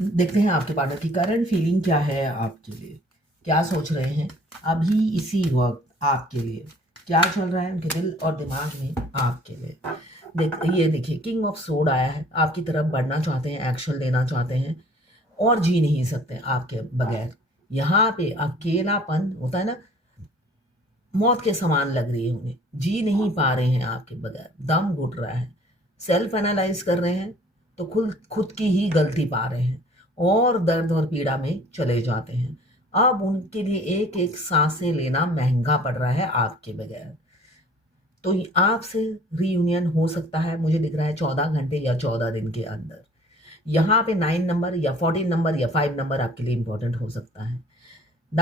देखते हैं आपके पार्टनर की करंट फीलिंग क्या है आपके लिए, क्या सोच रहे हैं अभी इसी वक्त आपके लिए, क्या चल रहा है उनके दिल और दिमाग में आपके लिए। ये देखिए किंग ऑफ सोड आया है, आपकी तरफ बढ़ना चाहते हैं, एक्शन लेना चाहते हैं और जी नहीं सकते आपके बगैर। यहाँ पे अकेलापन होता है ना, मौत के समान लग रही है उन्हें, जी नहीं पा रहे हैं आपके बगैर, दम घुट रहा है। सेल्फ एनालाइज कर रहे हैं तो खुद खुद की ही गलती पा रहे हैं और दर्द और पीड़ा में चले जाते हैं। अब उनके लिए एक एक सांसें लेना महंगा पड़ रहा है आपके बगैर। तो आपसे रीयूनियन हो सकता है, मुझे दिख रहा है 14 घंटे या 14 दिन के अंदर। यहाँ पे 9 नंबर या 14 नंबर या 5 नंबर आपके लिए इंपॉर्टेंट हो सकता है। द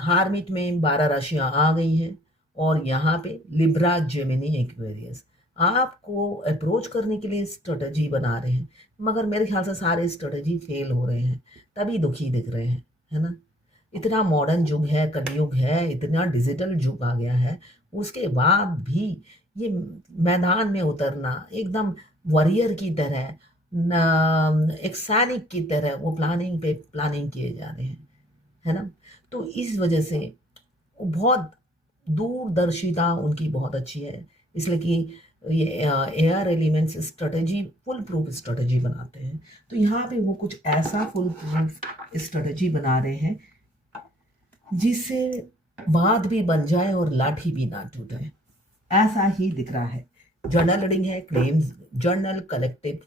हारमिट में 12 राशियां आ गई हैं और यहाँ पे लिब्रा, जेमिनी, एक्वेरियस आपको अप्रोच करने के लिए स्ट्रेटजी बना रहे हैं, मगर मेरे ख्याल से सारे स्ट्रेटजी फेल हो रहे हैं, तभी दुखी दिख रहे हैं, है ना। इतना मॉडर्न युग है, कलयुग है, इतना डिजिटल युग आ गया है, उसके बाद भी ये मैदान में उतरना एकदम वॉरियर की तरह, एक सैनिक की तरह वो प्लानिंग पे प्लानिंग किए जा रहे हैं, है ना। तो इस वजह से वो बहुत दूरदर्शिता उनकी बहुत अच्छी है, इसलिए कि ये air elements strategy full proof strategy बनाते हैं। तो यहाँ पे वो कुछ ऐसा फुल प्रूफ स्ट्रेटजी बना रहे हैं जिससे बात भी बन जाए और लाठी भी ना टूटे, ऐसा ही दिख रहा है। जर्नल रीडिंग है, claims journal, collective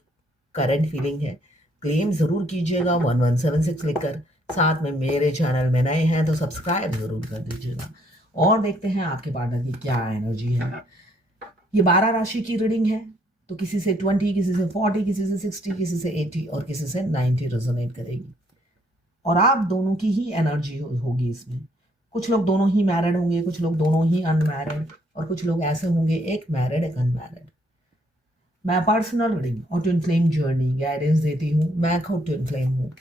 current feeling है। क्लेम ज़रूर कीजिएगा 1176 लिखकर। साथ में मेरे चैनल में नए हैं तो सब्सक्राइब ज़रूर कर दीजिएगा। और देखते हैं आपके पार्टनर की क्या एनर्जी है। ये 12 राशि की रीडिंग है, तो किसी से 20, किसी से 40, किसी से 60, किसी से 80 और किसी से 90 रेजोनेट करेगी। और आप दोनों की ही एनर्जी होगी इसमें। कुछ लोग दोनों ही मैरिड होंगे, कुछ लोग दोनों ही अनमैरिड, और कुछ लोग ऐसे होंगे एक मैरिड एक अनमैरिड। मैं पर्सनल रीडिंग और ट्विन फ्लेम जर्नी गाइडेंस देती हूँ, मैं खुद ट्विन फ्लेम हूँ।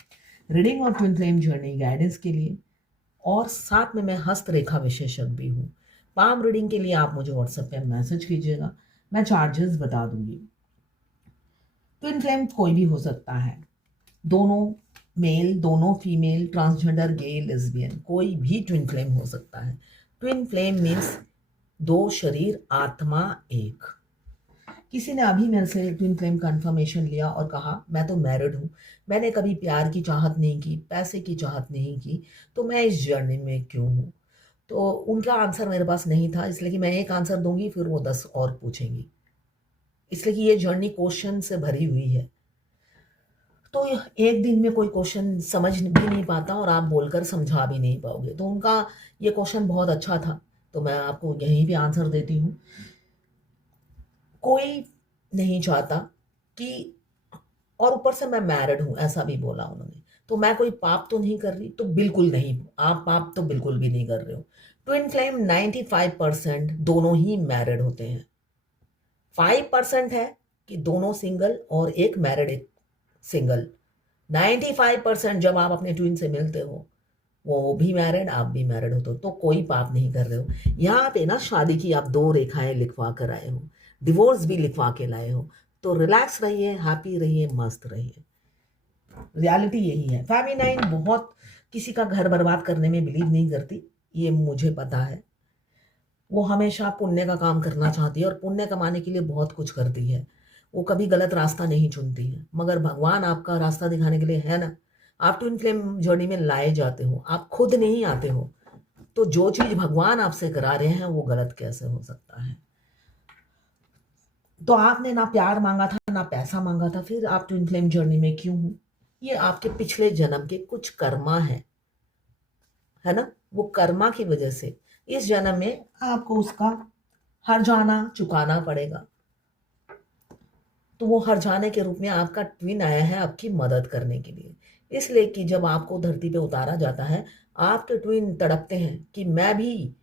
रीडिंग और ट्विन फ्लेम जर्नी गाइडेंस के लिए और साथ में मैं हस्तरेखा विशेषज्ञ भी हूँ। पाम रीडिंग के लिए आप मुझे व्हाट्सएप पे मैसेज कीजिएगा, मैं चार्जेस बता दूंगी। ट्विन फ्लेम कोई भी हो सकता है, दोनों मेल, दोनों फीमेल, ट्रांसजेंडर, गे, लेस्बियन, कोई भी ट्विन फ्लेम हो सकता है। ट्विन फ्लेम मीन्स दो शरीर आत्मा एक। किसी ने अभी मेरे से ट्विन फ्लेम कंफर्मेशन लिया और कहा मैं तो मैरिड हूँ, मैंने कभी प्यार की चाहत नहीं की, पैसे की चाहत नहीं की, तो मैं इस जर्नी में क्यों हूँ। तो उनका आंसर मेरे पास नहीं था, इसलिए कि मैं एक आंसर दूंगी फिर वो 10 और पूछेंगी, इसलिए कि ये जर्नी क्वेश्चन से भरी हुई है। तो एक दिन में कोई क्वेश्चन समझ भी नहीं पाता और आप बोलकर समझा भी नहीं पाओगे। तो उनका ये क्वेश्चन बहुत अच्छा था, तो मैं आपको यहीं पे आंसर देती हूँ। कोई नहीं चाहता कि, और ऊपर से मैं मैरिड हूं ऐसा भी बोला उन्होंने, तो मैं कोई पाप तो नहीं कर रही, तो बिल्कुल नहीं, आप पाप तो बिल्कुल भी नहीं कर रहे हो। ट्विन फ्लेम 95% दोनों ही मैरिड होते हैं, 5% है कि दोनों सिंगल और एक मैरिड एक सिंगल। 95% जब आप अपने ट्विन से मिलते हो वो भी मैरिड, आप भी मैरिड हो, तो कोई पाप नहीं कर रहे हो। यहाँ पे ना शादी की आप 2 रेखाएं लिखवा कर आए हो, डिवोर्स भी लिखवा के लाए हो, तो रिलैक्स रहिए, हैप्पी रहिए, मस्त रहिए। रियलिटी यही है। फेमिनाइन बहुत किसी का घर बर्बाद करने में बिलीव नहीं करती, ये मुझे पता है। वो हमेशा पुण्य का काम करना चाहती है और पुण्य कमाने के लिए बहुत कुछ करती है, वो कभी गलत रास्ता नहीं चुनती है। मगर भगवान आपका रास्ता दिखाने के लिए है ना, आप ट्विन फ्लेम जर्नी में लाए जाते हो, आप खुद नहीं आते हो, तो जो चीज भगवान आपसे करा रहे हैं वो गलत कैसे हो सकता है। तो आपने ना प्यार मांगा था ना पैसा मांगा था, फिर आप ट्विन फ्लेम जर्नी में क्यों हो। ये आपके पिछले जन्म के कुछ कर्मा है ना, वो कर्मा की वजह से इस जन्म में आपको उसका हर जाना चुकाना पड़ेगा। तो वो हर जाने के रूप में आपका ट्विन आया है आपकी मदद करने के लिए, इसलिए कि जब आपको धरती पे उतारा जाता है, आपके ट्विन तड़पते हैं कि मैं भी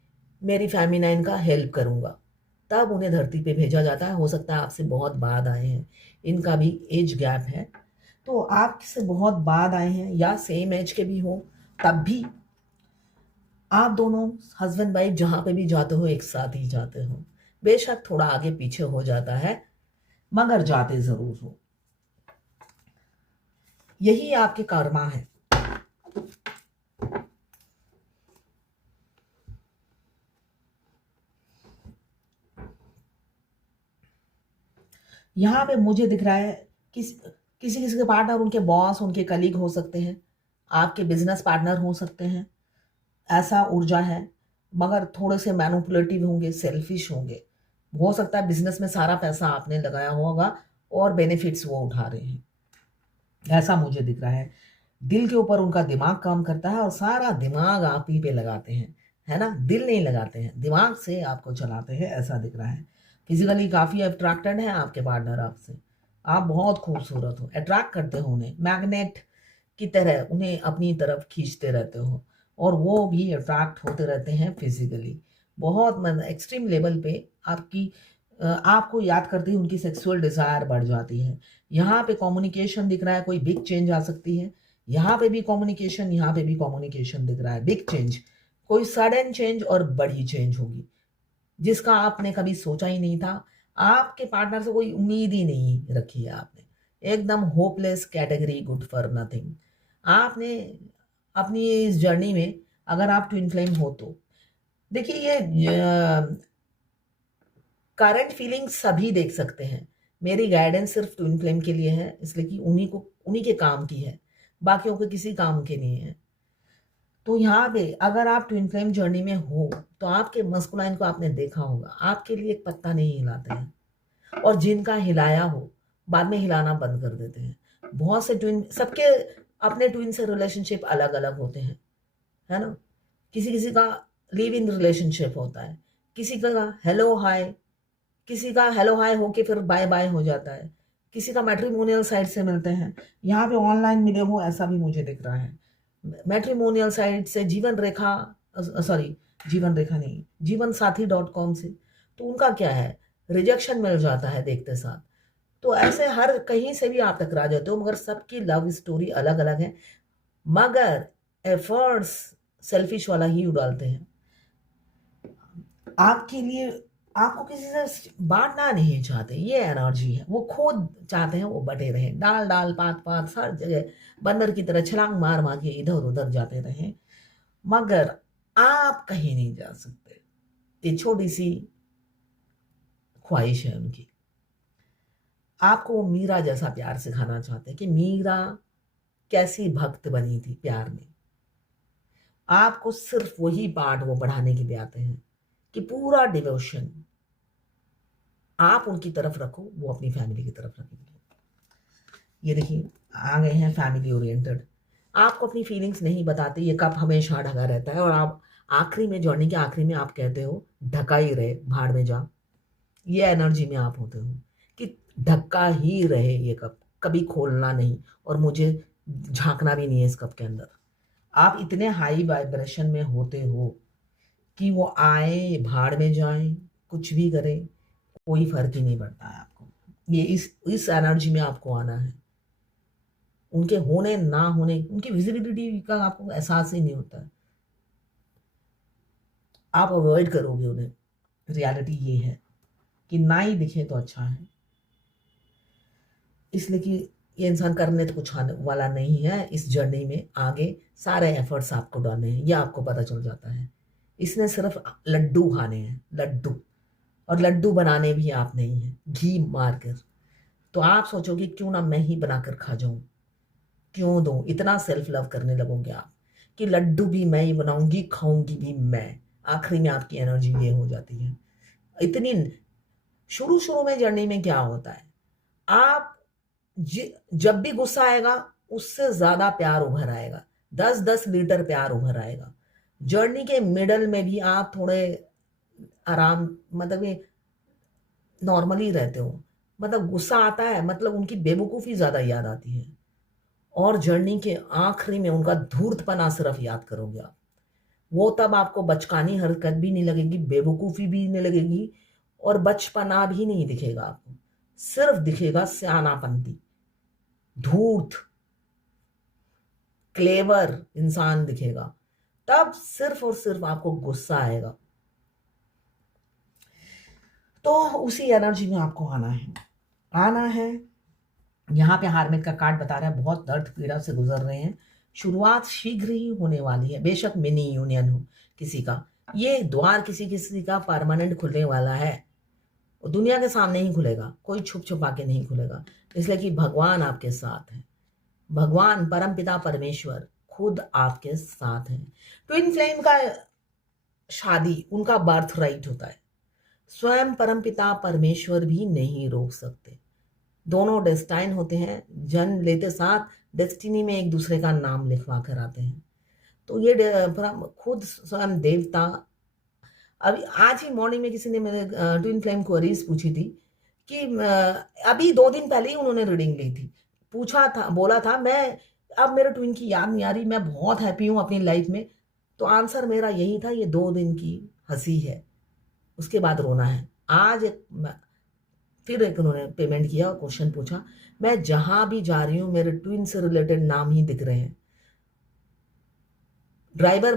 मेरी फेमिनाइन का हेल्प करूंगा, तब उन्हें धरती पे भेजा जाता है। हो सकता है आपसे बहुत बाद आए हैं, इनका भी एज गैप है, तो आपसे बहुत बाद आए हैं या सेम एज के भी हो, तब भी आप दोनों हस्बैंड वाइफ जहां पे भी जाते हो एक साथ ही जाते हो। बेशक थोड़ा आगे पीछे हो जाता है, मगर जाते जरूर हो। यही आपके कर्मा है। यहाँ पे मुझे दिख रहा है किसी किसी के पार्टनर उनके बॉस, उनके कलीग हो सकते हैं, आपके बिजनेस पार्टनर हो सकते हैं, ऐसा ऊर्जा है। मगर थोड़े से मैनिपुलेटिव होंगे, सेल्फिश होंगे। हो सकता है बिजनेस में सारा पैसा आपने लगाया होगा और बेनिफिट्स वो उठा रहे हैं, ऐसा मुझे दिख रहा है। दिल के ऊपर उनका दिमाग काम करता है और सारा दिमाग आप ही पे लगाते हैं, है ना। दिल नहीं लगाते हैं, दिमाग से आपको चलाते हैं, ऐसा दिख रहा है। फिजिकली काफ़ी अट्रैक्टेड है आपके पार्टनर आपसे। आप बहुत खूबसूरत हो, अट्रैक्ट करते हो उन्हें, मैग्नेट की तरह उन्हें अपनी तरफ खींचते रहते हो और वो भी अट्रैक्ट होते रहते हैं फिजिकली। बहुत एक्सट्रीम लेवल पे आपको याद करते ही उनकी सेक्सुअल डिज़ायर बढ़ जाती है। यहाँ पे कम्युनिकेशन दिख रहा है, कोई बिग चेंज आ सकती है। यहाँ पे भी कम्युनिकेशन, यहाँ पे भी कम्युनिकेशन दिख रहा है, बिग चेंज, कोई सडन चेंज और बड़ी चेंज होगी जिसका आपने कभी सोचा ही नहीं था। आपके पार्टनर से कोई उम्मीद ही नहीं रखी है आपने, एकदम hopeless category, good for nothing. आपने अपनी इस जर्नी में, अगर आप ट्विन फ्लेम हो तो देखिए, ये करंट फीलिंग सभी देख सकते हैं। मेरी गाइडेंस सिर्फ ट्विन फ्लेम के लिए है, इसलिए कि उन्हीं के काम की है, बाकियों के किसी काम के नहीं है। तो यहाँ पे अगर आप ट्विन फ्लेम जर्नी में हो तो आपके मस्कुलाइन को आपने देखा होगा, आपके लिए एक पत्ता नहीं हिलाते हैं, और जिनका हिलाया हो बाद में हिलाना बंद कर देते हैं। बहुत से ट्विन, सबके अपने ट्विन से रिलेशनशिप अलग अलग होते हैं, है ना। किसी किसी का लिव इन रिलेशनशिप होता है, किसी का हेलो हाय, किसी का हेलो हाय होके फिर बाय बाय हो जाता है, किसी का मैट्रिमोनियल साइट से मिलते हैं। यहाँ पे ऑनलाइन मिले हो ऐसा भी मुझे दिख रहा है। मैट्रिमोनियल साइट से, जीवन रेखा, सॉरी जीवन रेखा नहीं, जीवन साथी .com से, तो उनका क्या है, रिजेक्शन मिल जाता है देखते साथ। तो ऐसे हर कहीं से भी आप टकरा जाते हो, मगर सबकी लव स्टोरी अलग अलग है, मगर एफर्ट्स सेल्फिश वाला ही उड़ालते हैं आपके लिए। आपको किसी से बांटना नहीं चाहते, ये एनर्जी है। वो खुद चाहते हैं वो बटे रहे, डाल डाल पात पात हर जगह बंदर की तरह छलांग मार मार के इधर उधर जाते रहे, मगर आप कहीं नहीं जा सकते। ये छोटी सी ख्वाहिश है उनकी। आपको वो मीरा जैसा प्यार सिखाना चाहते हैं कि मीरा कैसी भक्त बनी थी प्यार में। आपको सिर्फ वही पार्ट वो बढ़ाने के लिए आते हैं कि पूरा डिवोशन आप उनकी तरफ रखो, वो अपनी फैमिली की तरफ रखेंगे। ये देखिए आ गए हैं फैमिली ओरिएंटेड। आपको अपनी फीलिंग्स नहीं बताते, ये कप हमेशा ढका रहता है, और आप आखिरी में, जर्नी के आखिरी में आप कहते हो ढका ही रहे, भाड़ में जा। ये एनर्जी में आप होते हो कि ढका ही रहे ये कप, कभी खोलना नहीं, और मुझे झांकना भी नहीं है इस कप के अंदर। आप इतने हाई वाइब्रेशन में होते हो कि वो आए भाड़ में जाए, कुछ भी करें, कोई फर्क ही नहीं पड़ता है आपको। ये इस एनर्जी में आपको आना है। उनके होने ना होने, उनकी विजिबिलिटी का आपको एहसास ही नहीं होता है, आप अवॉइड करोगे उन्हें। रियलिटी ये है कि ना ही दिखे तो अच्छा है, इसलिए कि ये इंसान करने तो कुछ आने वाला नहीं है। इस जर्नी में आगे सारे एफर्ट्स आपको डालने हैं, ये आपको पता चल जाता है। इसने सिर्फ लड्डू खाने हैं, लड्डू, और लड्डू बनाने भी आप नहीं है, घी मार कर। तो आप सोचोगे क्यों ना मैं ही बनाकर खा जाऊं, क्यों दूं, इतना सेल्फ लव करने लगोगे आप कि लड्डू भी मैं ही बनाऊंगी, खाऊंगी भी मैं। आखिरी में आपकी एनर्जी ये हो जाती है। इतनी शुरू शुरू में जर्नी में क्या होता है, आप जब भी गुस्सा आएगा उससे ज्यादा प्यार उभर आएगा, 10-10 लीटर प्यार उभर आएगा। जर्नी के मिडल में भी आप थोड़े आराम, मतलब ये नॉर्मली रहते हो, मतलब गुस्सा आता है, मतलब उनकी बेवकूफ़ी ज़्यादा याद आती है, और जर्नी के आखिरी में उनका धूर्तपना सिर्फ याद करोगे आप। वो तब आपको बचकानी हरकत भी नहीं लगेगी, बेवकूफ़ी भी नहीं लगेगी, और बचपना भी नहीं दिखेगा आपको, सिर्फ दिखेगा सियानापंती, धूर्त, क्लेवर इंसान दिखेगा। तब सिर्फ और सिर्फ आपको गुस्सा आएगा। तो उसी एनर्जी में आपको आना है, आना है, यहाँ पे हारमेट का कार्ड बता रहा है बहुत दर्द पीड़ा से गुजर रहे हैं, शुरुआत शीघ्र ही होने वाली है, बेशक मिनी यूनियन हो किसी का, ये द्वार किसी किसी का परमानेंट खुलने वाला है, दुनिया के सामने ही खुलेगा, कोई छुप छुपा के नहीं खुलेगा, इसलिए कि भगवान आपके साथ है, भगवान परमपिता परमेश्वर खुद आपके साथ हैं। ट्विन फ्लेम का शादी उनका बर्थ राइट होता है, स्वयं परमपिता परमेश्वर भी नहीं रोक सकते, दोनों डेस्टाइन होते हैं, जन्म लेते साथ डेस्टिनी में एक दूसरे का नाम लिखवा कर आते हैं। तो ये खुद स्वयं देवता, अभी आज ही मॉर्निंग में किसी ने मेरे ट्विन फ्लेम क्वेरीज पूछी थी कि अभी 2 दिन पहले ही उन्होंने रीडिंग ली थी, पूछा था, बोला था मैं अब मेरे ट्विन की याद नहीं आ रही, मैं बहुत हैप्पी हूँ अपनी लाइफ में, तो आंसर मेरा यही था, ये 2 दिन की हंसी है, उसके बाद रोना है। आज फिर एक उन्होंने पेमेंट किया और क्वेश्चन पूछा, मैं जहां भी जा रही हूँ मेरे ट्विन से रिलेटेड नाम ही दिख रहे हैं, ड्राइवर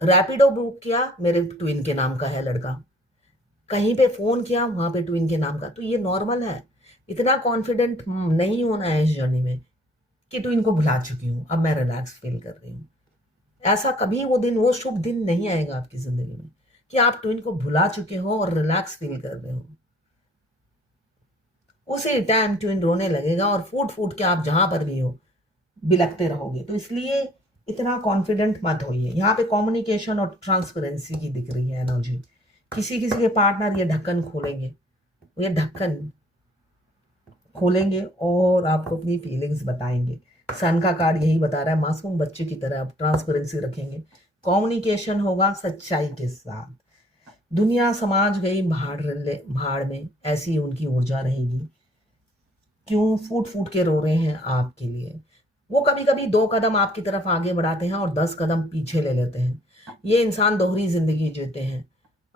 रैपिडो बुक किया मेरे ट्विन के नाम का है लड़का, कहीं पे फोन किया वहां पे ट्विन के नाम का, तो ये नॉर्मल है, इतना कॉन्फिडेंट नहीं होना है इस जर्नी में कि ट्विन को भुला चुकी हूँ, अब मैं रिलैक्स फील कर रही हूँ। ऐसा कभी वो दिन, वो शुभ दिन नहीं आएगा आपकी जिंदगी में कि आप ट्विन को भुला चुके हो और रिलैक्स फील कर रहे हो, उसी टाइम ट्विन रोने लगेगा और फूट फूट के आप जहां पर भी हो बिलखते रहोगे। तो इसलिए इतना कॉन्फिडेंट मत होइए। यहाँ पे कम्युनिकेशन और ट्रांसपेरेंसी की दिख रही है एनर्जी, किसी किसी के पार्टनर ये ढक्कन खोलेंगे, ये ढक्कन खोलेंगे और आपको अपनी फीलिंग्स बताएंगे। सन का कार्ड यही बता रहा है, मासूम बच्चे की तरह आप ट्रांसपेरेंसी रखेंगे, कम्युनिकेशन होगा सच्चाई के साथ, दुनिया समाज गई भाड़ में, ऐसी उनकी ऊर्जा रहेगी, क्यों फूट फूट के रो रहे हैं आपके लिए, वो कभी कभी 2 कदम आपकी तरफ आगे बढ़ाते हैं और 10 कदम पीछे ले लेते हैं, ये इंसान दोहरी जिंदगी जीते हैं,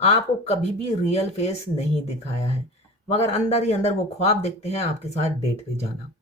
आपको कभी भी रियल फेस नहीं दिखाया है, मगर अंदर ही अंदर वो ख्वाब देखते हैं आपके साथ डेट पे जाना,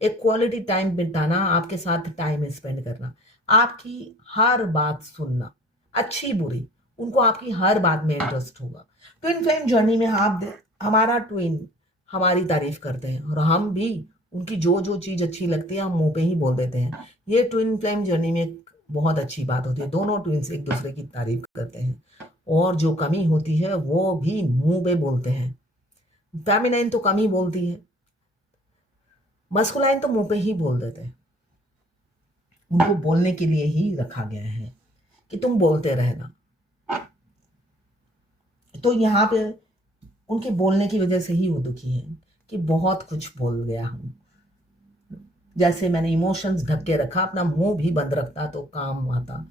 एक क्वालिटी टाइम बिताना, आपके साथ टाइम स्पेंड करना, आपकी हर बात सुनना, अच्छी बुरी, उनको आपकी हर बात में इंटरेस्ट होगा। ट्विन फ्लेम जर्नी में हमारा ट्विन हमारी तारीफ करते हैं और हम भी उनकी जो जो चीज अच्छी लगती है हम मुंह पे ही बोल देते हैं, ये ट्विन फ्लेम जर्नी में एक बहुत अच्छी बात होती है, दोनों ट्विन्स एक दूसरे की तारीफ करते हैं और जो कमी होती है वो भी मुंह पे बोलते हैं, फेमिनाइन तो कम ही बोलती है, मस्कुलाइन तो मुंह पे ही बोल देते हैं, उनको बोलने के लिए ही रखा गया है कि तुम बोलते रहना, तो यहाँ पे उनके बोलने की वजह से ही वो दुखी हैं कि बहुत कुछ बोल गया हूँ, जैसे मैंने इमोशंस ढक के रखा, अपना मुंह भी बंद रखता तो काम आता।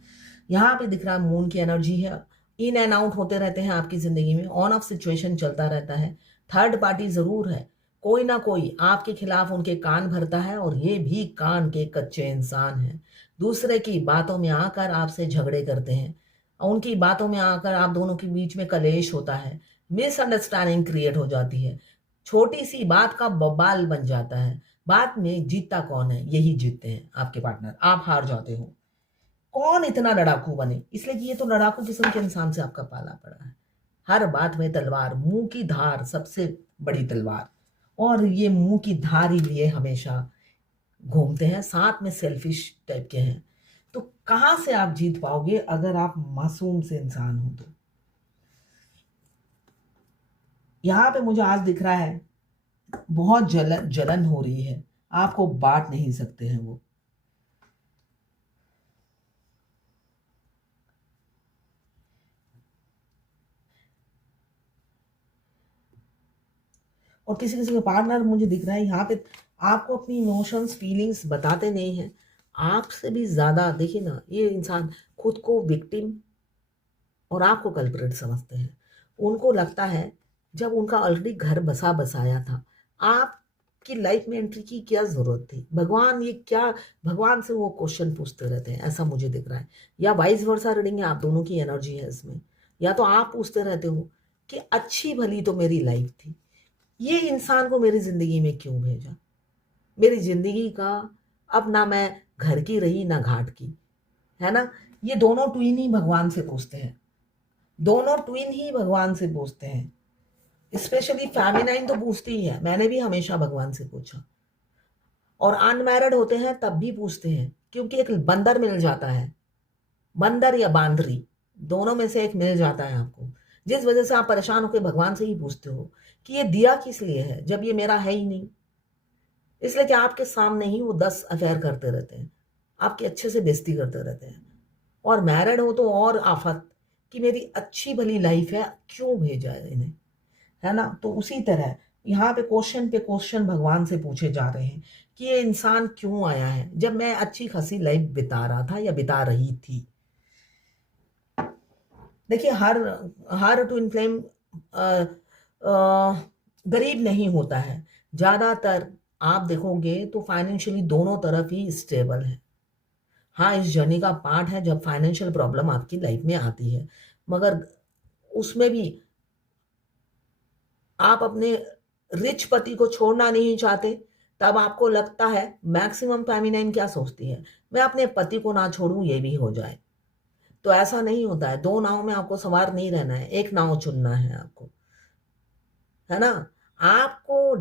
यहाँ पे दिख रहा है मून की एनर्जी है, इन एंड आउट होते रहते हैं आपकी जिंदगी में, ऑन ऑफ सिचुएशन चलता रहता है, थर्ड पार्टी जरूर है, कोई ना कोई आपके खिलाफ उनके कान भरता है और ये भी कान के कच्चे इंसान हैं, दूसरे की बातों में आकर आपसे झगड़े करते हैं, उनकी बातों में आकर आप दोनों के बीच में कलेश होता है, मिसअंडरस्टैंडिंग क्रिएट हो जाती है, छोटी सी बात का बवाल बन जाता है, बाद में जीतता कौन है, यही जीतते हैं आपके पार्टनर, आप हार जाते हो, कौन इतना लड़ाकू बने, इसलिए कि ये तो लड़ाकू किस्म के इंसान से आपका पाला पड़ा है, हर बात में तलवार, मुंह की धार सबसे बड़ी तलवार, और ये मुंह की धार ही लिए हमेशा घूमते हैं, साथ में सेल्फिश टाइप के हैं, तो कहां से आप जीत पाओगे अगर आप मासूम से इंसान हो तो। यहाँ पे मुझे आज दिख रहा है बहुत जलन हो रही है, आपको बांट नहीं सकते हैं वो, और किसी किसी का पार्टनर मुझे दिख रहा है यहाँ पे आपको अपनी इमोशंस फीलिंग्स बताते नहीं हैं, आपसे भी ज्यादा देखिए ना, ये इंसान खुद को विक्टिम और आपको कल्प्रिट समझते हैं, उनको लगता है जब उनका ऑलरेडी घर बसा बसाया था, आपकी लाइफ में एंट्री की क्या जरूरत थी, भगवान ये क्या, भगवान से वो क्वेश्चन पूछते रहते हैं, ऐसा मुझे दिख रहा है, या वाइस वर्सा रीडिंग है, आप दोनों की एनर्जी है इसमें, या तो आप पूछते रहते हो कि अच्छी भली तो मेरी लाइफ थी, ये इंसान को मेरी जिंदगी में क्यों भेजा, मेरी जिंदगी का अब ना मैं घर की रही ना घाट की, है ना, ये दोनों ट्विन ही भगवान से पूछते हैं, दोनों ट्विन ही भगवान से पूछते हैं स्पेशली फेमिनाइन तो पूछती ही है, मैंने भी हमेशा भगवान से पूछा, और अनमैरिड होते हैं तब भी पूछते हैं, क्योंकि एक बंदर मिल जाता है, बंदर या बांदरी, दोनों में से एक मिल जाता है आपको, जिस वजह से आप परेशान होकर भगवान से ही पूछते हो कि ये दिया किस लिए है जब ये मेरा है ही नहीं। इसलिए कि आपके सामने ही वो 10 अफेयर करते रहते हैं, आपकी अच्छे से बेइज्जती करते रहते हैं, और मैरिड हो तो और आफत कि मेरी अच्छी भली लाइफ है, क्यों भेजा है इन्हें, है ना। तो उसी तरह यहाँ पे क्वेश्चन भगवान से पूछे जा रहे हैं कि ये इंसान क्यों आया है जब मैं अच्छी खासी लाइफ बिता रहा था या बिता रही थी। देखिए, हर ट्विन फ्लेम गरीब नहीं होता है, ज्यादातर आप देखोगे तो फाइनेंशियली दोनों तरफ ही स्टेबल है। हाँ, इस जर्नी का पार्ट है जब फाइनेंशियल प्रॉब्लम आपकी लाइफ में आती है, मगर उसमें भी आप अपने रिच पति को छोड़ना नहीं चाहते, तब आपको लगता है, मैक्सिमम फेमिनाइन क्या सोचती है, मैं अपने पति को ना छोड़ूं, ये भी हो जाए। तो ऐसा नहीं होता है, दो नाव में आपको सवार नहीं रहना है, एक नाव चुनना है आपको, है ना। आपको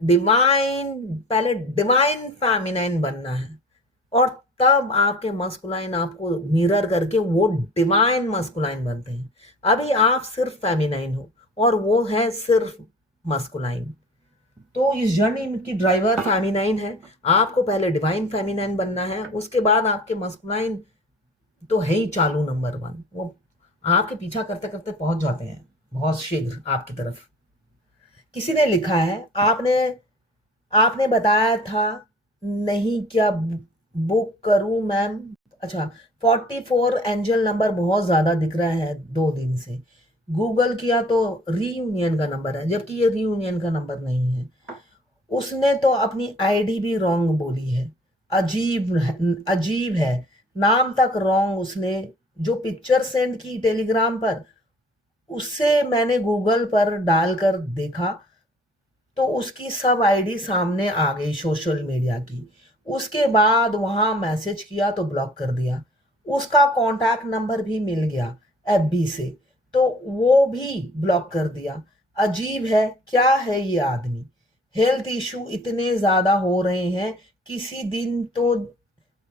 डिवाइन, पहले डिवाइन फेमिनाइन बनना है, और तब आपके मस्कुलाइन आपको मिरर करके वो डिवाइन मस्कुलाइन बनते हैं। अभी आप सिर्फ फेमिनाइन हो और वो है सिर्फ मस्कुलाइन। तो इस जर्नी की ड्राइवर फेमिनाइन है, आपको पहले डिवाइन फेमिनाइन बनना है, उसके बाद आपके मस्कुलाइन तो है ही चालू नंबर 1, वो आपके पीछा करते करते पहुंच जाते हैं बहुत शीघ्र आपकी तरफ। किसी ने लिखा है, आपने आपने बताया था नहीं, क्या बुक करूं मैम। अच्छा, 44 एंजल नंबर बहुत ज़्यादा दिख रहा है 2 दिन से, गूगल किया तो रीयूनियन का नंबर है, जबकि ये रीयूनियन का नंबर नहीं है। उसने तो अपनी आईडी भी रॉन्ग बोली है, अजीब है, नाम तक रॉन्ग। उसने जो पिक्चर सेंड की टेलीग्राम पर, उससे मैंने गूगल पर डालकर देखा तो उसकी सब आईडी सामने आ गई सोशल मीडिया की। उसके बाद वहां मैसेज किया तो ब्लॉक कर दिया, उसका कांटेक्ट नंबर भी मिल गया एफबी से, तो वो भी ब्लॉक कर दिया। अजीब है, क्या है ये आदमी। हेल्थ इशू इतने ज़्यादा हो रहे हैं, किसी दिन तो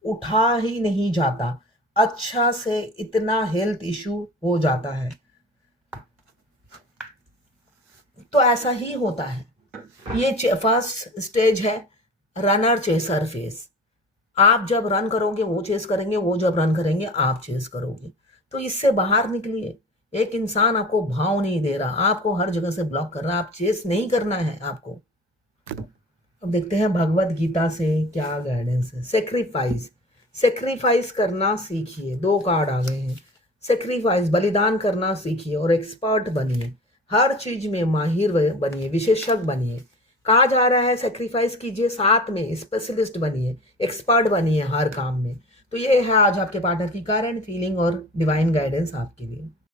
उठा ही नहीं जाता, अच्छा से इतना हेल्थ इशू हो जाता है। तो ऐसा ही होता है, ये फर्स्ट स्टेज है रनर चेसर फेस। आप जब रन करोगे वो चेस करेंगे, वो जब रन करेंगे आप चेस करोगे। तो इससे बाहर निकलिए। एक इंसान आपको भाव नहीं दे रहा, आपको हर जगह से ब्लॉक कर रहा है, आप चेस नहीं करना है आपको। अब देखते हैं भगवत गीता से क्या गाइडेंस है। सेक्रीफाइस करना सीखिए, 2 कार्ड आ गए हैं। सेक्रीफाइस, बलिदान करना सीखिए और एक्सपर्ट बनिए, हर चीज में माहिर बनिए, विशेषज्ञ बनिए। कहा जा रहा है सेक्रीफाइस कीजिए, साथ में स्पेशलिस्ट बनिए, एक्सपर्ट बनिए हर काम में। तो ये है आज आपके पार्टनर की करंट फीलिंग और डिवाइन गाइडेंस आपके लिए।